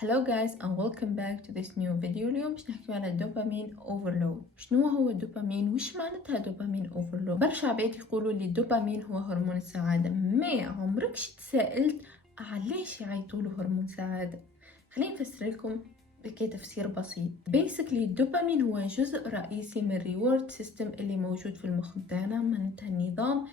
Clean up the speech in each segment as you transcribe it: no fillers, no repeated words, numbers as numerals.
Hello guys and welcome back to this new video. اليوم باش نحكيو على الدوبامين اوفرلود. شنو هو الدوبامين وش معناتها دوبامين اوفرلود؟ برشا عباد يقولوا لي الدوبامين هو هرمون السعاده، ما عمرك تسائلت علاش يعيطوا له هرمون سعاده؟ خليني نفسر لكم بتفسير بسيط. بيسكلي الدوبامين هو جزء رئيسي من الريورد سيستم اللي موجود في المخ بتاعنا، معناتها نظام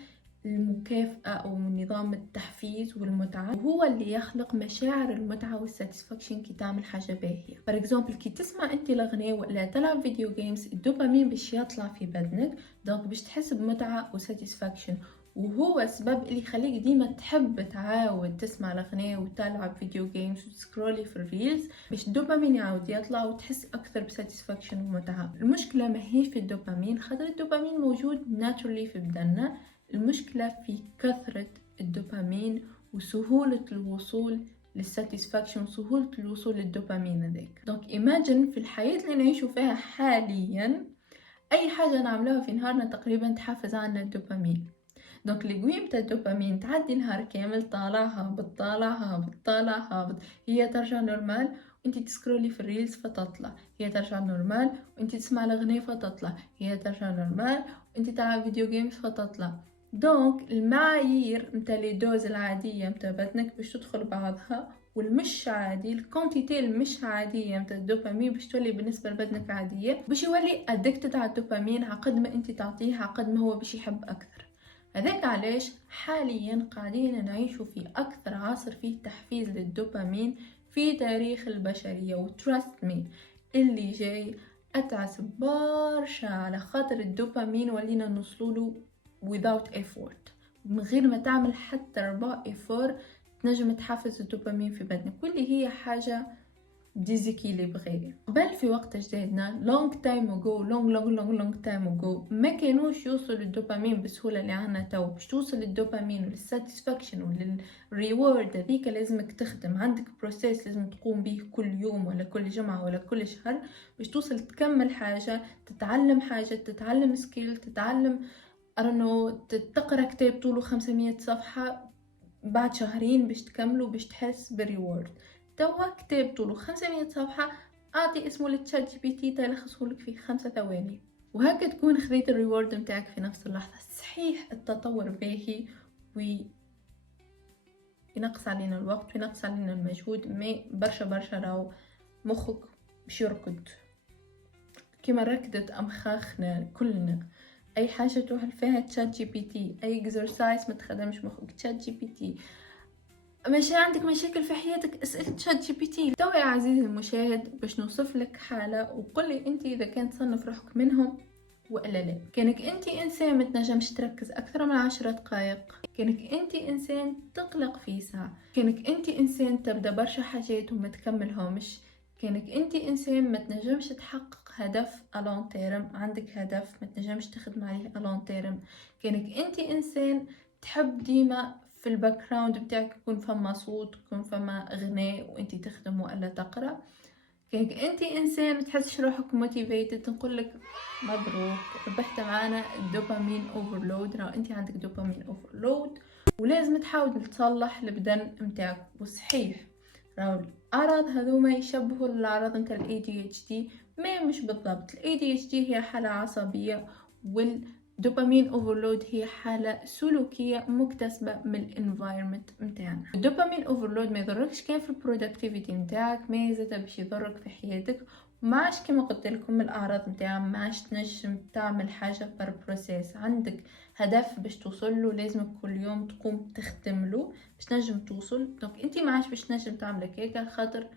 المكافأة أو نظام التحفيز والمتعة، وهو اللي يخلق مشاعر المتعة والساتسفاكشن كي تعمل حاجة باهية. فور اكزامبل كي تسمع انت الأغنية ولا تلعب فيديو جيمز، الدوبامين باش يطلع في بدنك، دونك باش تحس بمتعة وساتسفاكشن، وهو السبب اللي يخليك ديما تحب تعاود تسمع الأغنية وتلعب فيديو جيمز وتسكرولي في الريلز باش الدوبامين يعاود يطلع وتحس أكثر بساتسفاكشن ومتعة. المشكلة ما هي في الدوبامين، خاطر الدوبامين موجود ناتورلي في بدننا، المشكلة في كثرة الدوبامين وسهولة الوصول للساتسفاكشن وسهولة الوصول للدوبامين هذاك. دونك ايماجن في الحياة اللي نعيشو فيها حاليا اي حاجة نعملها في نهارنا تقريبا تحفز عنا الدوبامين. دونك القويم تاع الدوبامين تعدي نهار كامل طالع هابط طالع هابط طالع هابط، هي ترجع نورمال وانتي تسكرولي في الريلز فتطلع، هي ترجع نورمال وانتي تسمع الاغنية فتطلع، هي ترجع نورمال وانتي تلعب فيديو جيمز فتطلع. دونك المعايير متاع لي دوز العادية متاع بدنك باش تدخل بعضها، والمش عادي الكونتيتي المش عادية متاع الدوبامين باش تولي بالنسبة لبدنك عادية، باش يولي ادكتد على الدوبامين عقد ما انت تعطيه عقد ما هو باش يحب اكثر. هذاك علاش حاليا قاعدين نعيش في اكثر عصر فيه تحفيز للدوبامين في تاريخ البشرية، وتراست مي اللي جاي اتعس برشا على خاطر الدوبامين ولينا نوصلوله without effort، من غير ما تعمل حتى ربع effort تنجم تحفز الدوبامين في بدنك، واللي هي حاجة ديزيكيليبري. قبل في وقت جدادنا long time ago long time ago ما كانوش يوصلوا للدوبامين بسهولة اللي عنا تو. باش توصل للدوبامين وللساتسفاكشن وللريورد هذيك لازمك تخدم، عندك بروسيس لازم تقوم به كل يوم ولا كل جمعة ولا كل شهر باش توصل تكمل حاجة، تتعلم حاجة، تتعلم سكيل، تتعلم تقرأ كتاب طوله 500 صفحة بعد شهرين باش تكمله باش تحس بريورد. توا كتاب طوله 500 صفحة أعطي اسمه للتشات جي بي تي تلخصه لك في 5 ثواني، وهكا تكون خذيت الريورد متاعك في نفس اللحظة. صحيح التطور باهي وينقص علينا الوقت وينقص علينا المجهود، ما برشا راهو مخك باش يركض كما ركضت أمخاخنا كلنا. اي حاجه تروح فيها تشات جي بي تي، اي اكسرسايز ما تخدمش مخك تشات جي بي تي، مش عندك مشاكل في حياتك اسال تشات جي بي تي. تو يا عزيزي المشاهد باش نوصف لك حاله وقل لي انت اذا كان تصنف روحك منهم والا لا. كانك انت انسان ما تنجمش تركز اكثر من 10 دقائق، كانك انت انسان تقلق في ساعه، كانك انت انسان تبدا برشا حاجات وما تكملهمش، كانك انت انسان ما تنجمش تحقق هدف الون تيرم، عندك هدف ما تنجمش تخدم عليه الون تيرم، كانك انت انسان تحب ديما في الباك جراوند بتاعك يكون فما صوت، يكون فما غناء وانت تخدم ولا تقرا، كانك انت انسان ما تحسش روحك موتيفيتد، نقول لك مبروك ربحت معانا الدوبامين اوفرلود. راهو انت عندك دوبامين اوفرلود ولازم تحاول تصلح البدن متاعك. وصحيح راهو الاعراض هذوما يشبهوا الاعراض نتاع الاي دي اتش دي، ما مش بالضبط. الاي دي اتش دي هي حاله عصبيه والدوبامين اوفرلود هي حاله سلوكيه مكتسبه من الانفايرمنت متاعنا. الدوبامين اوفرلود ما يضركش كان في البرودكتيفيتي متاعك، ما زاد باش يضرك في حياتك، وماش كما قلت لكم الاعراض متاعها ماش تنجم تعمل حاجه بر بروسيس. عندك هدف باش توصل له لازمك كل يوم تقوم تخدم له باش تنجم توصل. دونك انت معاش باش تنجم تعمل هكاك خاطر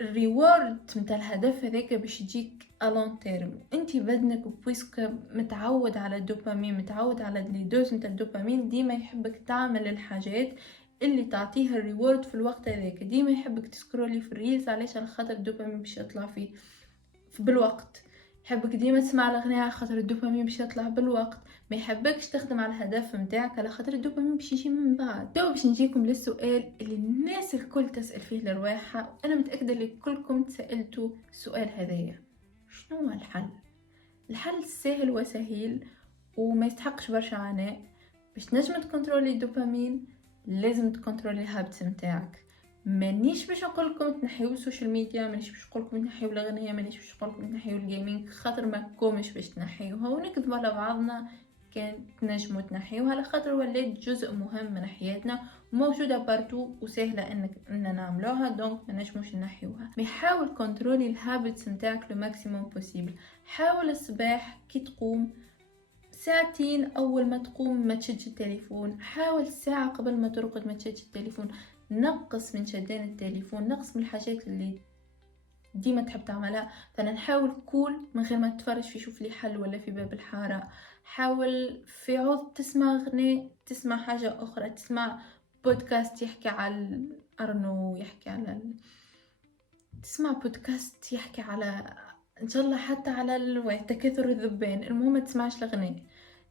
الريورد متاع الهدف هذاك باش يجيك الون تيرم. انت بدنك بويسك متعود على الدوبامين، متعود على لي دوز متاع الدوبامين، ديما يحبك تعمل الحاجات اللي تعطيها الريورد في الوقت هذاك، ديما يحبك تسكرولي في الريلز علاش على خاطر الدوبامين باش يطلع فيه بالوقت، يحبك ديما تسمع الاغنيه على خاطر الدوبامين باش يطلع بالوقت، ما يحبكش تخدم على الهدف متاعك على خاطر الدوبامين باش يجي من بعد. تو باش نجيكم للسؤال اللي الناس الكل تسال فيه لرواحها، وانا متاكده اللي كلكم تسالتوا السؤال هذايا: شنو هو الحل؟ الحل سهل وسهيل وما يستحقش برشا عناء. باش تنجم تكنترولي الدوبامين لازم تكنترولي الهابتس متاعك، مانيش باش نقول لكم تنحيو السوشيال ميديا، مانيش باش نقول لكم تنحيو الاغنيه، مانيش باش نقول لكم تنحيو الجيمنج، خاطر ما كومش باش تنحيوها ونكذبوا على بعضنا كان تنجموا تنحيوها، على خاطر ولات جزء مهم من حياتنا وموجوده بارتو وسهله اننا نعملوها، دونك ما نجموش نحيوها. حاول كنترولي الهابتس نتاعك لو ماكسيموم بوسيبل. حاول الصباح كي تقوم ساعتين اول ما تقوم ما تشدش التليفون، حاول ساعه قبل ما ترقد ما تشدش التليفون، نقص من شدان التليفون، نقص من الحاجات اللي ديما تحب تعملها. فنحاول كول من غير ما تتفرج في شوف لي حل ولا في باب الحارة. حاول في عوض تسمع غناء تسمع حاجة أخرى، تسمع بودكاست يحكي على أرنو، يحكي على تسمع بودكاست يحكي على إن شاء الله حتى على تكاثر الذبان. المهم ما تسمعش الغناء،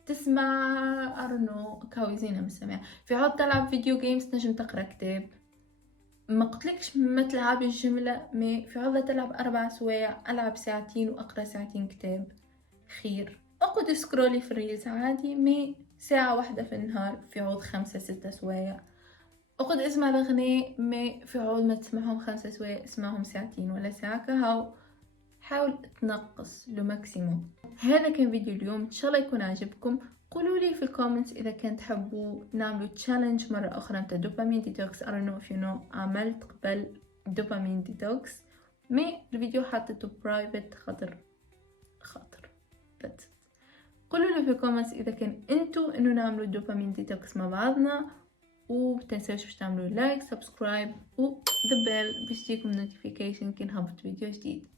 تسمع أرنو كاويزينة مسمع. في عوض تلعب فيديو جيمز تنجم تقرأ كتاب. ما قلتلكش ما تلعبي الجملة، ما في عوضة تلعب 4 سوايع ألعب ساعتين وأقرأ ساعتين كتاب خير. أقعد سكرولي في الريلز عادي، ما ساعة واحدة في النهار في عوض 5-6 سوايع. أقعد اسمع الأغنية، ما في عوض ما تسمعهم 5 سوايع اسمعهم ساعتين ولا ساعة كهو. حاول تنقص لو ماكسيموم. هذا كان فيديو اليوم، ان شاء الله يكون عجبكم. قولوا لي في الكومنتس اذا كان تحبوا نعملوا تشالنج مره اخرى نتاع دوبامين ديتوكس. I don't know if you know عملت قبل دوبامين ديتوكس، مي الفيديو حطيته برايفت خاطر بس. قولوا لي في الكومنتس اذا كان انتو انه نعملوا دوبامين ديتوكس مع بعضنا، ومتنسوش باش تعملوا لايك سبسكرايب و the bell باش تجيكم notification كي نهبط فيديو جديد.